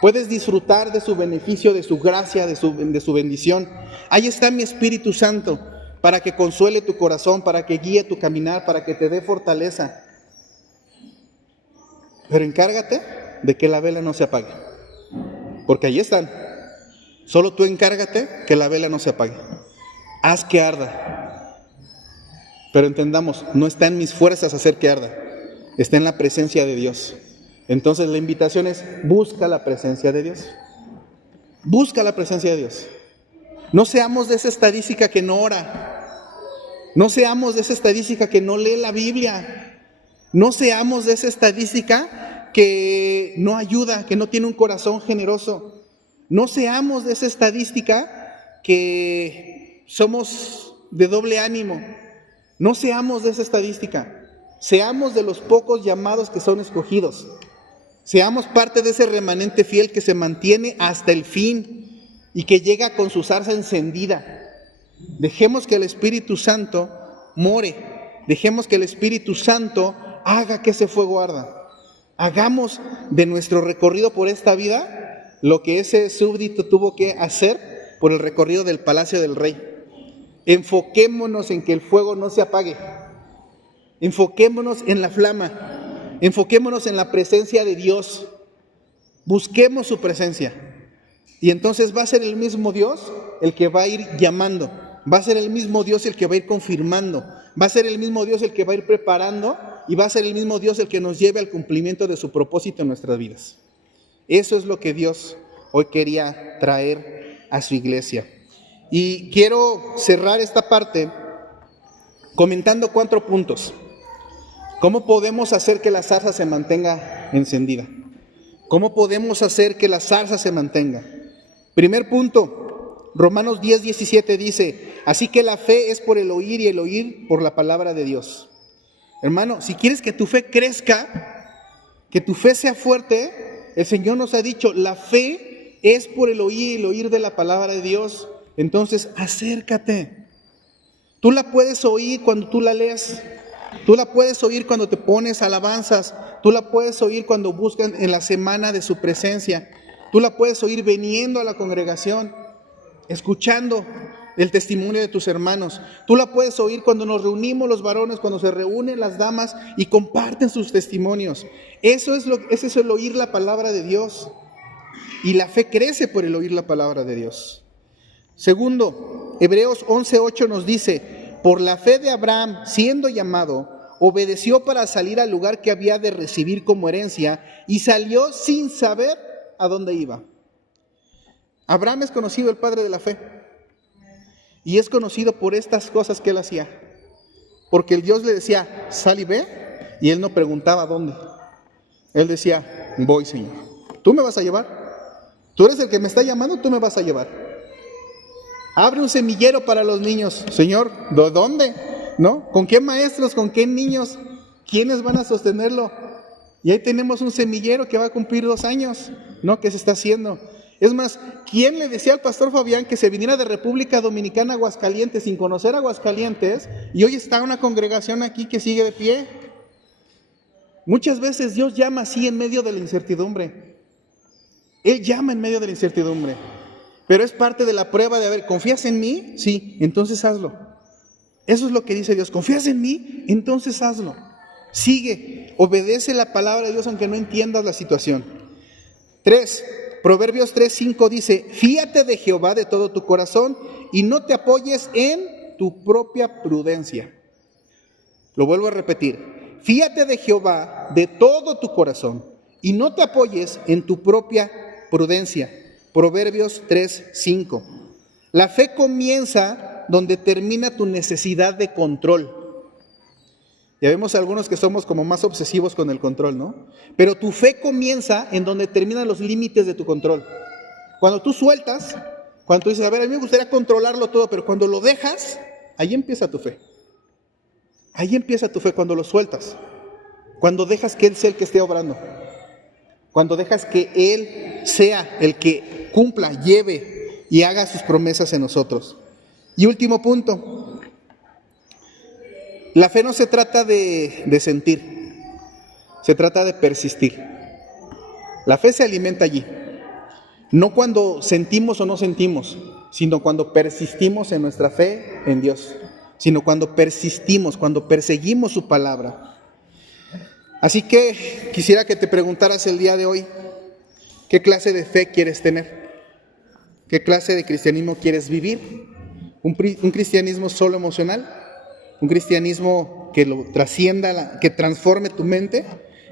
Puedes disfrutar de su beneficio, de su gracia, de su bendición. Ahí está mi Espíritu Santo para que consuele tu corazón, para que guíe tu caminar, para que te dé fortaleza. Pero encárgate de que la vela no se apague. Porque ahí están. Solo tú encárgate que la vela no se apague. Haz que arda. Pero entendamos, no está en mis fuerzas hacer que arda. Está en la presencia de Dios. Entonces la invitación es, busca la presencia de Dios. Busca la presencia de Dios. No seamos de esa estadística que no ora. No seamos de esa estadística que no lee la Biblia. No seamos de esa estadística que no ayuda, que no tiene un corazón generoso. No seamos de esa estadística que somos de doble ánimo. No seamos de esa estadística. Seamos de los pocos llamados que son escogidos. Seamos parte de ese remanente fiel que se mantiene hasta el fin y que llega con su zarza encendida. Dejemos que el Espíritu Santo more. Dejemos que el Espíritu Santo haga que ese fuego arda. Hagamos de nuestro recorrido por esta vida lo que ese súbdito tuvo que hacer por el recorrido del palacio del rey. Enfoquémonos en que el fuego no se apague. Enfoquémonos en la flama. Enfoquémonos en la presencia de Dios. Busquemos su presencia. Y entonces va a ser el mismo Dios el que va a ir llamando. Va a ser el mismo Dios el que va a ir confirmando. Va a ser el mismo Dios el que va a ir preparando. Y va a ser el mismo Dios el que nos lleve al cumplimiento de su propósito en nuestras vidas. Eso es lo que Dios hoy quería traer a su iglesia. Y quiero cerrar esta parte comentando 4 puntos. ¿Cómo podemos hacer que la zarza se mantenga encendida? ¿Cómo podemos hacer que la zarza se mantenga? Primer punto, Romanos 10:17 dice, así que la fe es por el oír y el oír por la palabra de Dios. Hermano, si quieres que tu fe crezca, que tu fe sea fuerte, el Señor nos ha dicho, la fe es por el oír de la palabra de Dios. Entonces, acércate. Tú la puedes oír cuando tú la lees. Tú la puedes oír cuando te pones alabanzas. Tú la puedes oír cuando buscan en la semana de su presencia. Tú la puedes oír viniendo a la congregación, escuchando el testimonio de tus hermanos. Tú la puedes oír cuando nos reunimos los varones, cuando se reúnen las damas y comparten sus testimonios. Ese es el oír la palabra de Dios. Y la fe crece por el oír la palabra de Dios. Segundo, Hebreos 11:8 nos dice: por la fe de Abraham, siendo llamado, obedeció para salir al lugar que había de recibir como herencia y salió sin saber a dónde iba. Abraham es conocido el padre de la fe y es conocido por estas cosas que él hacía, porque el Dios le decía, sal y ve, y él no preguntaba dónde. Él decía, voy, Señor, tú me vas a llevar, tú eres el que me está llamando, tú me vas a llevar. Abre un semillero para los niños, Señor, ¿de dónde? ¿No? ¿Con qué maestros? ¿Con qué niños? ¿Quiénes van a sostenerlo? Y ahí tenemos un semillero que va a cumplir 2 años, ¿no? Que se está haciendo. Es más, ¿quién le decía al pastor Fabián que se viniera de República Dominicana a Aguascalientes sin conocer Aguascalientes? Y hoy está una congregación aquí que sigue de pie. Muchas veces Dios llama así en medio de la incertidumbre. Él llama en medio de la incertidumbre. Pero es parte de la prueba de, a ver, ¿confías en mí? Sí, entonces hazlo. Eso es lo que dice Dios. ¿Confías en mí? Entonces hazlo. Sigue, obedece la palabra de Dios aunque no entiendas la situación. 3, Proverbios 3:5 dice, fíate de Jehová de todo tu corazón y no te apoyes en tu propia prudencia. Lo vuelvo a repetir, fíate de Jehová de todo tu corazón y no te apoyes en tu propia prudencia. Proverbios 3:5. La fe comienza donde termina tu necesidad de control. Ya vemos algunos que somos como más obsesivos con el control, ¿no? Pero tu fe comienza en donde terminan los límites de tu control. Cuando tú sueltas, cuando tú dices, a ver, a mí me gustaría controlarlo todo, pero cuando lo dejas, ahí empieza tu fe. Ahí empieza tu fe cuando lo sueltas. Cuando dejas que Él sea el que esté obrando. Cuando dejas que Él sea el que cumpla, lleve y haga sus promesas en nosotros. Y último punto. La fe no se trata de sentir, se trata de persistir. La fe se alimenta allí, no cuando sentimos o no sentimos, sino cuando persistimos en nuestra fe en Dios, sino cuando persistimos, cuando perseguimos su palabra. Así que quisiera que te preguntaras el día de hoy, ¿qué clase de fe quieres tener? ¿Qué clase de cristianismo quieres vivir? ¿Un cristianismo solo emocional? Un cristianismo que lo trascienda, que transforme tu mente,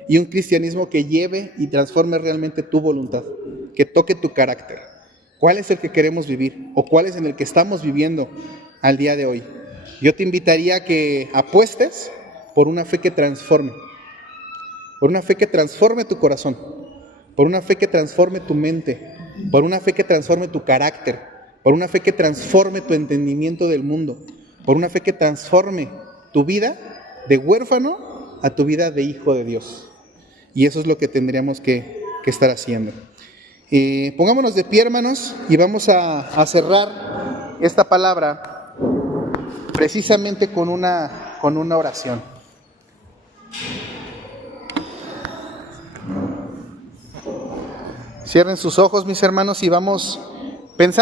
y un cristianismo que lleve y transforme realmente tu voluntad, que toque tu carácter. ¿Cuál es el que queremos vivir? ¿O cuál es en el que estamos viviendo al día de hoy? Yo te invitaría a que apuestes por una fe que transforme, por una fe que transforme tu corazón, por una fe que transforme tu mente, por una fe que transforme tu carácter, por una fe que transforme tu entendimiento del mundo, por una fe que transforme tu vida de huérfano a tu vida de hijo de Dios. Y eso es lo que tendríamos que estar haciendo. Pongámonos de pie, hermanos, y vamos a cerrar esta palabra precisamente con una oración. Cierren sus ojos, mis hermanos, y vamos pensando.